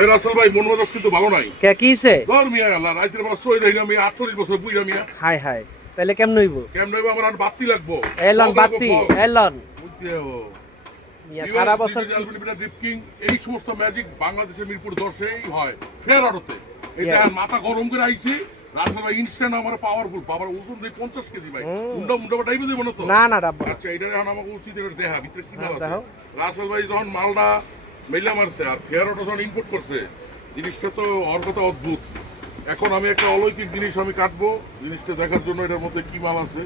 এই রাসেল ভাই মন মেজাজ কিন্তু ভালো নাই। কে কিছে ধর মিয়া আল্লাহ রাইতের বেলা সই দেই না আমি 48 বছর বুইরা মিয়া। হাই হাই তাহলে কেমন হইব? কেমন হইব আমার আর বাতি লাগবো। এলন বাতি এলন বুঝতেও মিয়া সারা বছর ড্রিপকিং এই সমস্ত ম্যাজিক বাংলাদেশের মিরপুর 10-এই হয় ফের আড়তে। এটা Yes. মাথা গরম করে আইছি রাসেল ভাই ইনস্ট্যান্ট আমার পাওয়ারফুল বাবার ওজন দেই 50 কেজি ভাই। মুন্ডা ডাইবে দেব না তো? না না ডাব্বা আচ্ছা এটা এখন আমাকে উচিত এটা দেখা ভিতরে কি মাল দেখো। আছে। রাসেল ভাই যখন মালটা মেলা মারছে আর ফের অটো যখন ইম্পোর্ট করছে জিনিসটা তো ওর কথা অদ্ভুত। এখন আমি একটা অলৌকিক জিনিস আমি কাটবো জিনিসটা দেখার জন্য এটার মধ্যে কি মাল আছে।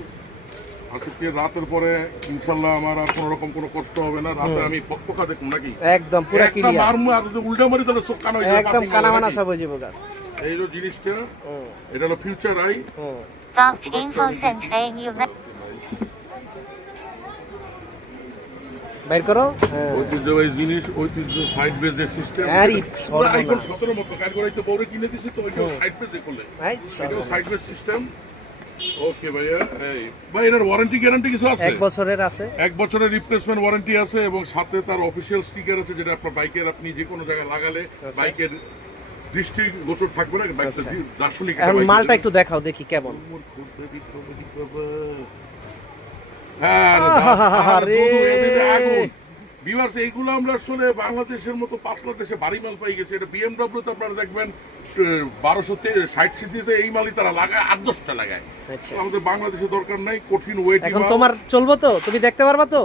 আজকে রাতের পরে ইনশাল্লাহ আমার আর কোনো রকম কোনো কষ্ট হবে না। রাতে আমি পক্কা দেখুন নাকি একদম পুরো ক্লিয়ার মারমু আর যদি উল্টা মারি তাহলে চোখ কানা হয়ে যাবে। একদম কানামানা সব হয়ে যাবে গা এই যে জিনিসটা এটা হলো future I. Got info sent a new বাইর করো হ্যাঁ ঐতিহ্যবাহী জিনিস ঐতিহ্য সাইড বেজ সিস্টেম। আরে আইফোন সর্বনাশ 17 মতো কাজ করাইতে বউরে কিনে দিছি তো ওইটা সাইড বেজ করলে ভাই এটাও সাইড বেজ সিস্টেম। ওকে ভাইয়া এই ভাই এর ওয়ারেন্টি গ্যারান্টি কিছু আছে? 1 বছরের আছে 1 বছরের রিপ্লেসমেন্ট ওয়ারেন্টি আছে এবং সাথে তার অফিশিয়াল স্টিকার আছে যেটা আপনার বাইকের আপনি যে কোনো জায়গায় লাগালে বাইকের ডিস্ট্রিক্ট গোচর থাকবে না বাইকটা দার্শনিক। এখন মালটা একটু দেখাও দেখি কেমন। ভিউয়ার্স এইগুলো আমরা আসলে বাংলাদেশের মতো পাতলা দেশে ভারী মাল পাই গেছে। এটা বিএমডব্লিউ তে আপনারা দেখবেন 1260 সিটিতে এই মালই তারা লাগায় 8-10টা লাগায়। আচ্ছা আমাদের বাংলাদেশে দরকার নাই কঠিন ওয়েট। এখন তোমার চলবো তো তুমি দেখতে পারবা তো?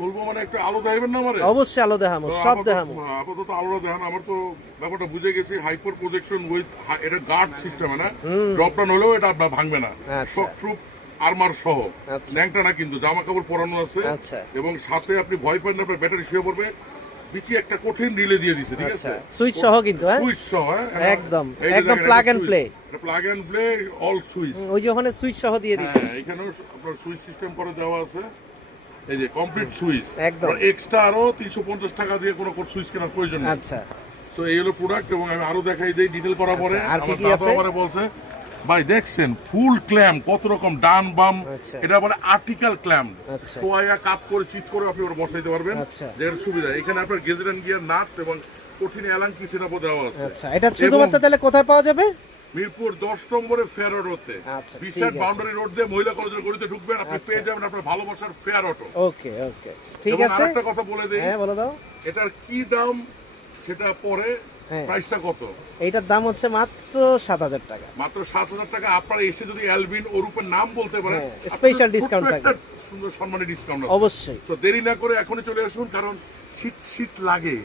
বলবো মানে একটু আলো দেখাবেন না আমারে? অবশ্যই আলো দেখামো সব দেখামো। আপাতত আলোটা দেখান আমার তো ব্যাপারটা বুঝে গেছি। হাইপার প্রজেকশন উইথ এটা গার্ড সিস্টেম না ড্রপ ডাউন হলেও এটা আপনার ভাঙবে না। আচ্ছা। শক প্রুফ আর্মার সহ আচ্ছা। ন্যাংটা না কিন্তু জামা কাপড় পরানো আছে আচ্ছা এবং সাথে আপনি ভয় পান না আপনার ব্যাটারি শুয়ে পড়বে বিচি একটা কঠিন রিলে দিয়ে দিছে ঠিক আচ্ছা আছে সুইচ সহ কিন্তু হ্যাঁ সুইচ সহ একদম একদম plug and play plug and play all switch. ওই যে ওখানে সুইচ সহ দিয়ে দিছে এখানেও আপনার সুইচ সিস্টেম করে দেওয়া আছে এই যে কমপ্লিট সুইচ একদম। এক্সট্রা আরো 350 টাকা দিয়ে কোনো সুইচ কেনার প্রয়োজন নেই। আচ্ছা তো এই হলো প্রোডাক্ট এবং আমি আরো দেখাই দেই ডিটেল করার পরে আর কি আমার কি দাদা আছে? আমারে বলছে ভাই দেখছেন ফুল ক্ল্যাম কত রকম ডান বাম আচ্ছা। এটা বলে আর্টিকেল ক্ল্যাম আচ্ছা। সোয়া কাট করে চিট করে আপনি ওটা বসাইতে পারবেন। আচ্ছা। যেটার সুবিধা এখানে আপনার গেজের এন্ড গিয়ার নাট এবং কঠিন এলাঙ্কি সেটাও দেওয়া আছে। আচ্ছা এটা শুধুমাত্র তাহলে কোথায় পাওয়া যাবে? মিরপুর 10 নম্বরে ফেয়ার অটোতে আচ্ছা, ঠিক বিশাল আছে। বাউন্ডারি রোড দিয়ে মহিলা কলেজের গলিতে ঢুকবেন আপনি আচ্ছা। পেয়ে যাবেন আপনার ভালোবাসার ফেয়ার অটো। ওকে ওকে ঠিক এবং আছে আরেকটা কথা বলে দেই হ্যাঁ বলে দাও। এটার কি দাম সেটা পরে হ্যাঁ। প্রাইসটা কত? এইটার দাম হচ্ছে মাত্র 7000 টাকা। মাত্র 7000 টাকা। আপনারা এসে যদি অ্যালবিন ওরূপের নাম বলতে পারেন হ্যাঁ, আপনাদের special ছোট্ট discount একটা থাকবে। সুন্দর সম্মানের ডিসকাউন্ট অবশ্যই তো দেরি না করে এখনই চলে আসুন কারণ শীত শীত লাগে।